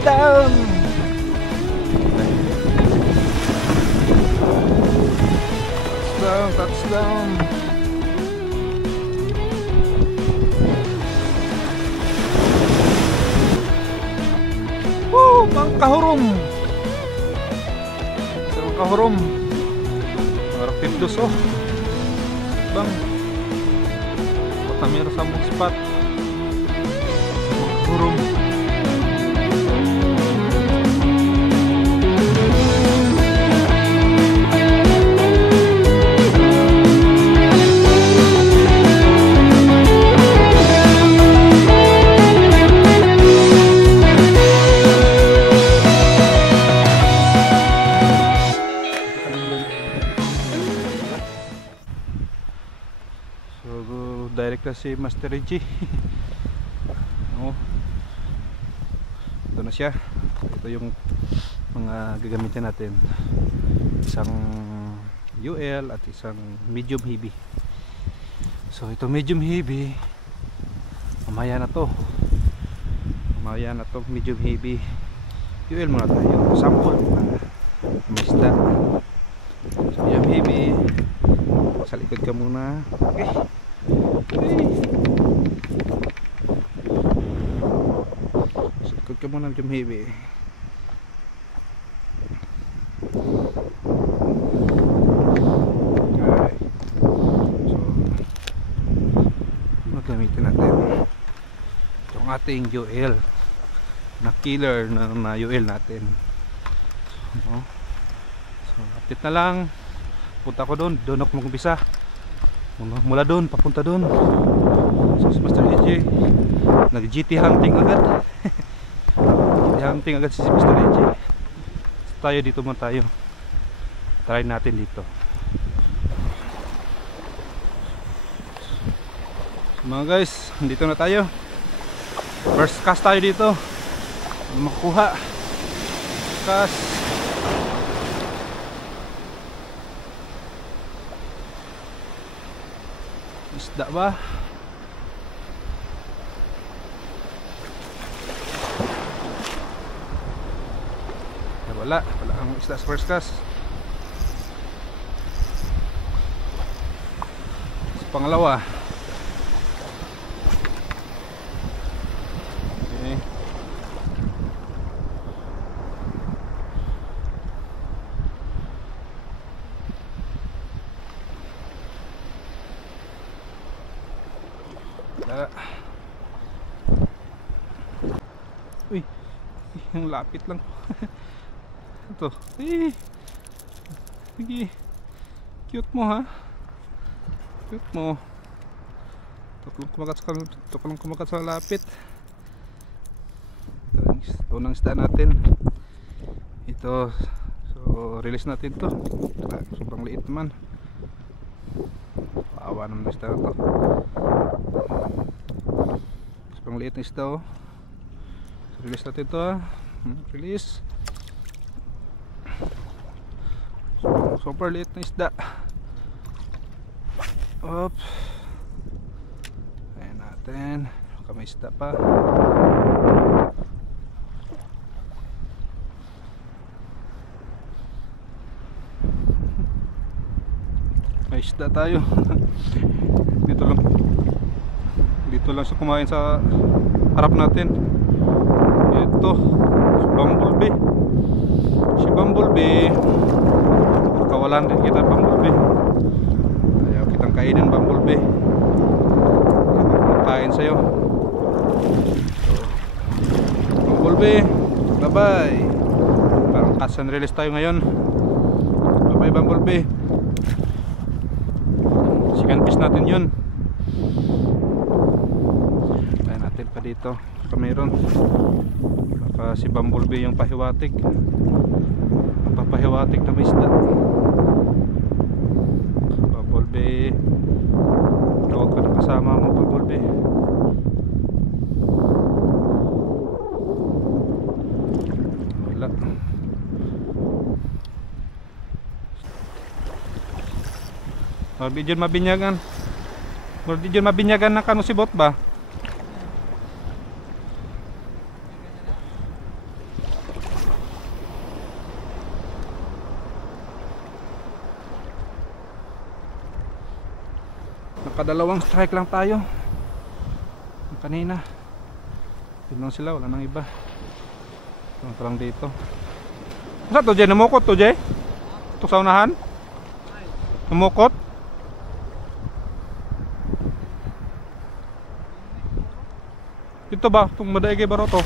Touchdown! Touchdown, touchdown! Woo! Bang kahurom! Bang kahurom! Marap pindos oh! Bang! Patamir sa mong spot! Bang kahurom! Direct na si Master Reggie. Oh. Ito na siya. Ito yung mga gagamitin natin. Isang UL at isang medium heavy. So ito medium heavy, mamaya na to. Mamaya na to medium heavy. UL muna tayo. Sample muna. Misda. So medium heavy. Sa likod ka muna. Okay. Sikot ka muna ng heavy. Okay. So magamitin natin itong ating UL na killer na UL natin. So update na lang. Punta ko doon ako mag-umpisa. Mula doon, papunta doon. So si Master AJ nag-GT hunting agad. GT hunting agad si Master AJ. So, tayo dito muna tayo. Try natin dito. So, mga guys, dito na tayo. First cast tayo dito. Makukuha. Cast. Isda ba? Wala ang isda sa first cast. Sa pangalawa, okay. Uy, yung lapit lang. Ito. Sige. Cute mo ha. Cute mo. Tukulong kumagat sa lapit. Ito unang isda natin. Ito. So release natin to. Sobrang liit naman. Paawa naman ng isda na to. Sobrang liit na isda oh. Release natin ito ha. Release. Super liit na isda. Oops. Ayan natin. May isda pa. May isda tayo. Dito lang siya kumain sa harap natin. Ito si Bumblebee. Si Bumblebee, kawalan din kita Bumblebee. Ayaw kitang kainin Bumblebee. Ayaw kain sa'yo. So, Bumblebee, bye bye. Parang catch and release tayo ngayon. Bye bye Bumblebee. Second fish natin yun. Tayo natin pa dito. Mayroon baka si Bumblebee yung pahiwatig, papahiwatig na may isda. Bumblebee, tawag ka na kasama mo Bumblebee. Wala. Mabidyon mabinyagan. Mabidyon mabinyagan na kano si bot ba? Nakadalawang strike lang tayo. Kanina yun lang sila, wala nang iba. Ito lang dito. Saan to, Jay? Namukot to, Jay? Ito sa unahan? Namukot? Ito ba? Itong madaigay baro to?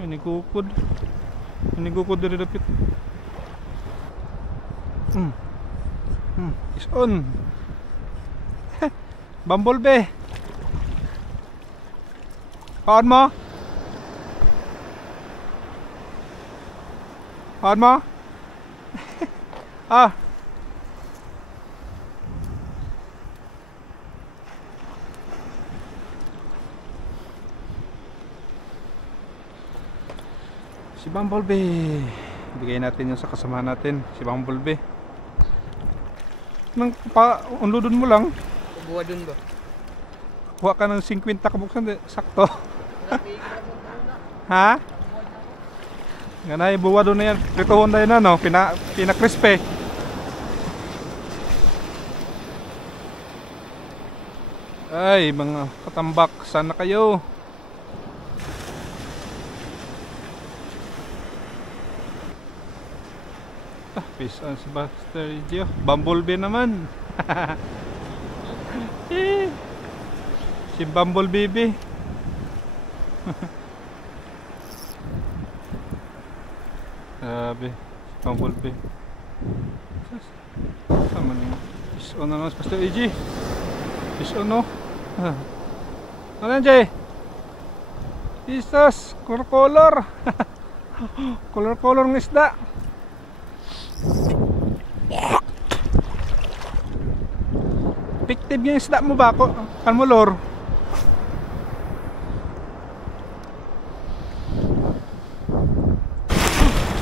Inigukod. Inigukod dari dapit. Is on. Bumblebee. Paon mo? Paon mo? Ah. Si Bumblebee. Bigay natin yung sa kasama natin, si Bumblebee. Nang unludon mo lang. Buwa dun ba? Kuha ka ng 50 kabuksan, sakto. Ha? Ganay, buwa doon na yan. Pritohon na yun, no? Pinakrispe. Ay, mga katambak, sana kayo? Fish on Sebastian. Bumblebee naman. Si Bumblebee. Sabi, Bumblebee. Sama niyo. Fish on naman Sebastian EG. Fish on, no? Ano yan, Jay? Jesus, color. Color ng isda. Effective yung isda mo ba? Kan mo, lor?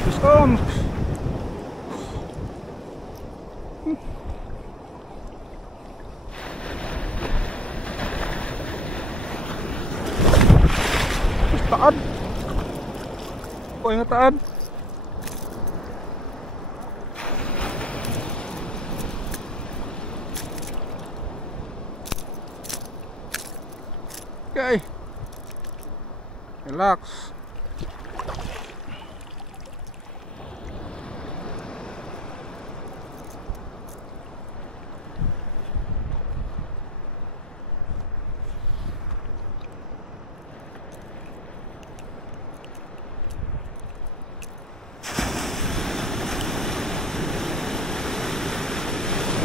Gusto mo? Taad. O yung taad. Okay. Relax.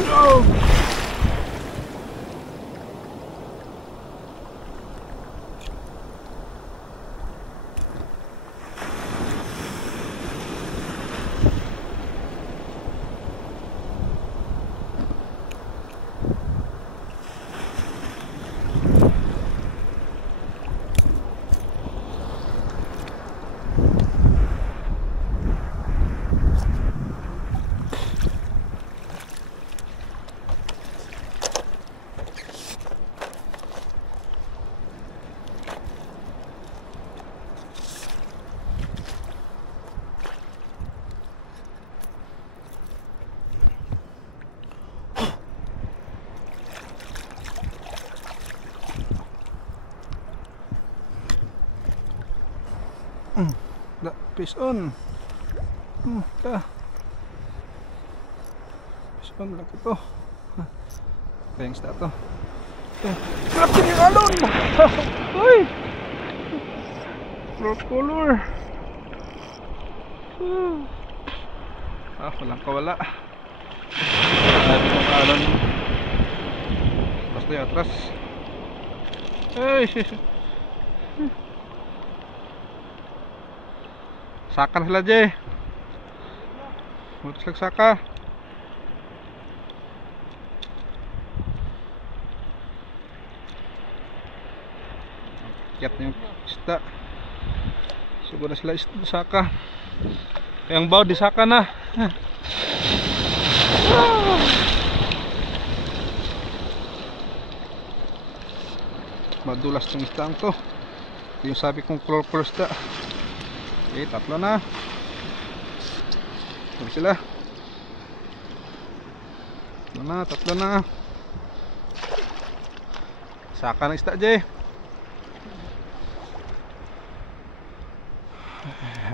No. Fish on. Fish on lang ito. Kaya yung isda ito. Grabe yung alon! Uy! Color. Walang kawala. Grabe yung alon. Basta yung atras. Ay! Saka na sila, Jay. Mutos lang saka. Kiyat na yung isda. Siguro na sila saka. Yung baw di saka na. Madulas ng isdang to. Ito yung sabi kong colorful isda. Okay, tatlo na. Ito sila. Tatlo na. Saka ng isda, Jay.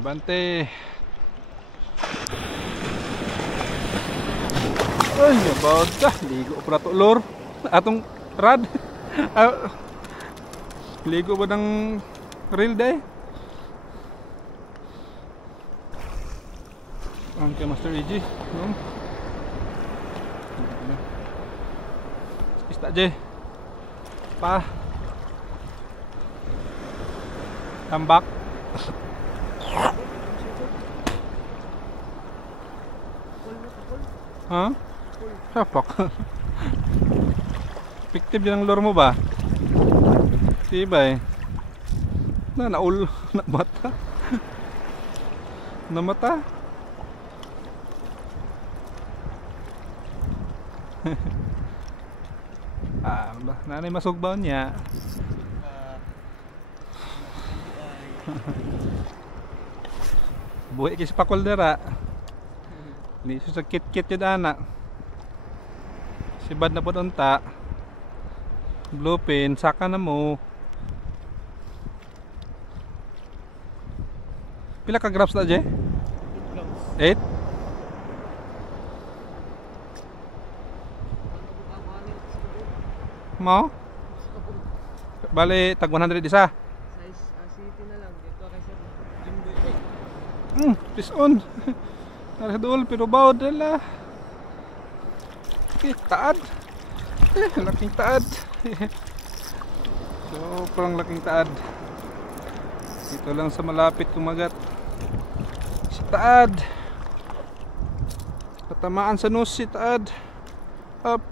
Bante. Ay, about ka. Ligo pa na to, lor. Atong rad. Ligo ba ng reel, day? Ang kay Master EG. No? Isda, Jay. Pa. Tambak. Ha? Sapak. Effective din ang lure mo ba? Tibay. Naul. Namata. Namata. Nanay masugbaw niya. Buhay kasi pakol dara. Hindi sa kit-kit yun anak. Si bad na po unta. Bluefin, saka na mo. Pila ka grams na, Jay? 8? Mo? Bali, tag 100 isa. Size city na lang. Dito kasi Jimbo. Fish on. Naradol, pero bawd nila. Taad. Laking taad. Sobrang laking taad. Dito lang sa malapit kumagat. Si taad. Katamaan sa nose si taad. Up.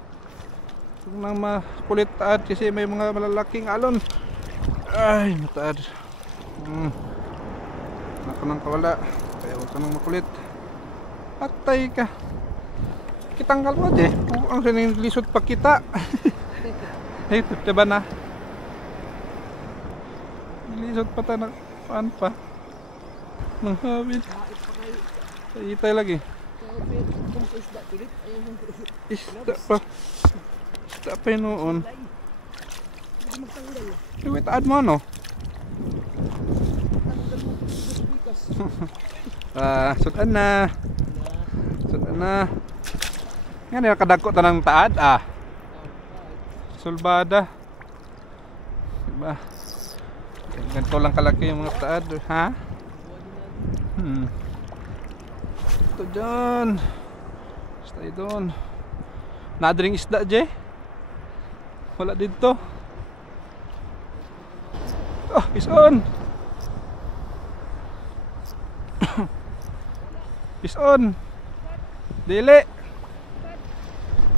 Huwag nang makulit taad kasi may mga malalaking alon. Ay, mataad. Naka nang kawala. Kaya huwag ka nang makulit. Patay ka. Kitanggal mo, Jay. Ang sining lisod pa kita. Hey, diba na? Lisod pa tayo. Paan pa? Nang habit. Itay lagi. Isda pa. Isda pa yun noon. Iwi, taad mo, no? Sudan na. Sudan na. Yan yung kadagko tanang taad, sulbada. Diba? Ganito lang kalaki yung mga taad, ha? Ito dyan. Stay doon. Nadring isda, Jay? Wala dito. Oh, fish on. Fish on. Dili.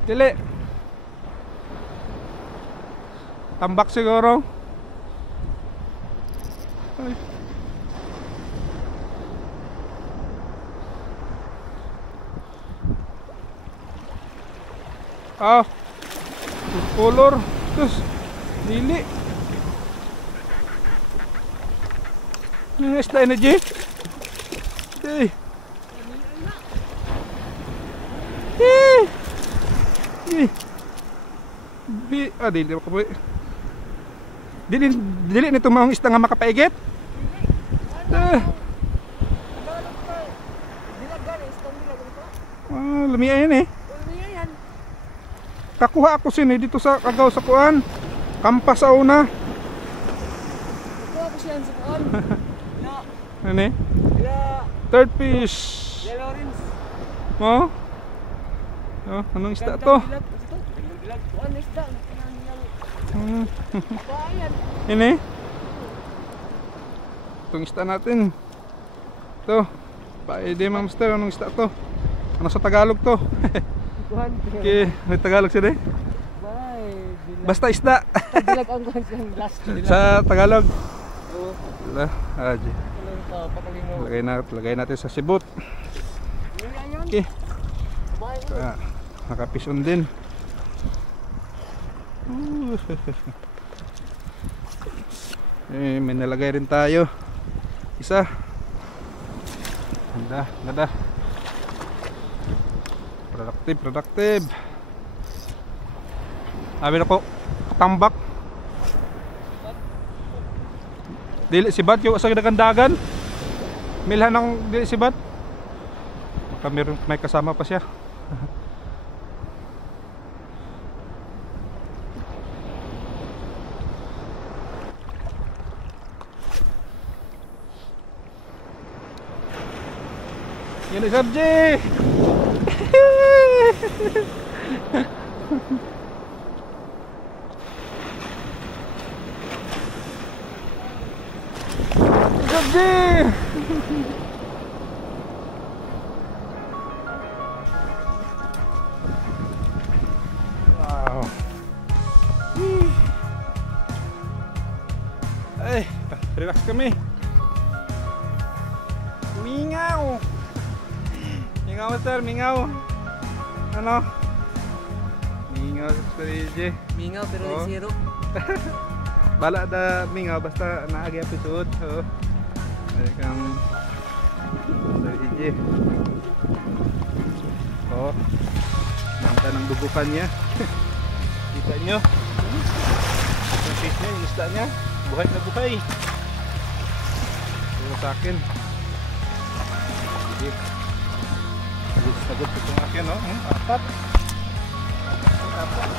Dili. Tambak siguro. Ay. Color. Terus dili. Yung isda energy. Hey. Dili ako po. Dili nito mga isda nga makapaigit. Lumiya yan eh. Kakuha ako sini dito sa agaw sa kuan. Kampas sa una. Kakuha ko siya sa kuan. Ano eh? Third fish. Yellow rings. Oh? Oh, anong isda to? Kuan isda. Ini. Itong isda natin. Ito. Paide, Master, anong isda to? Ano sa Tagalog to? Okay, may Tagalog siya basta isda. Dilag ang kuan last. Sa Tagalog. Oo. Lagay natin sa sibot. Okay. Nakapison din. May nalagay rin tayo. Isa. Ganda. Productive. Sabi na ko, tambak. Dili sibat yung sa dagan-dagan. Milhan ng dili sibat. Baka may kasama pa siya. Yan ni Sabji. Sabji. Wow. Ay, relax kami. Mingaw. Mingaw sir, mingaw. Ano? Mingaw sa DJ. Mingaw pero Oh. zero. Bala da mingaw basta naagi episode. Oh. Ada kang sa DJ. Oh. Manta ng bubukan niya. Kita nyo? Yung fish niya, yung isda niya. Buhay na buhay. Pero sa akin. Sige. Sagot itong akin, no? Apat. Apat.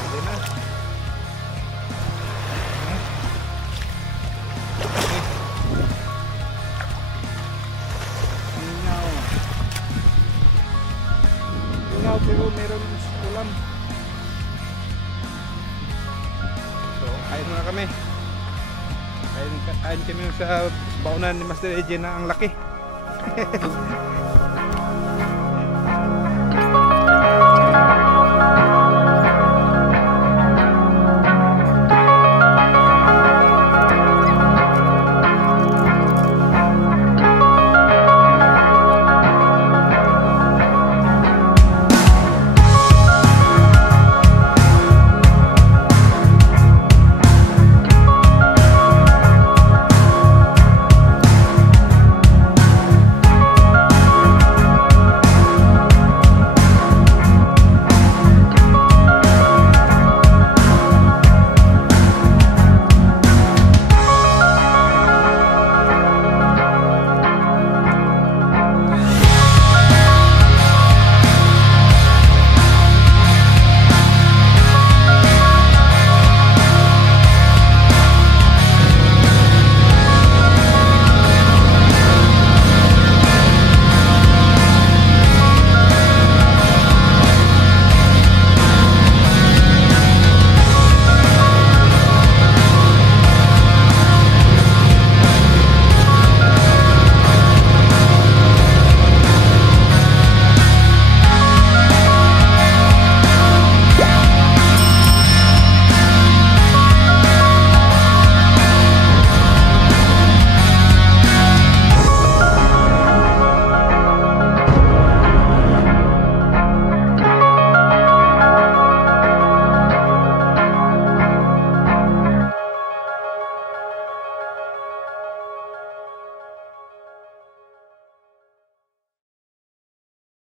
Hindi na. Mingaw pero meron ulam. So, kain muna kami. Kain kami sa baunan ni Master AJ na ang laki.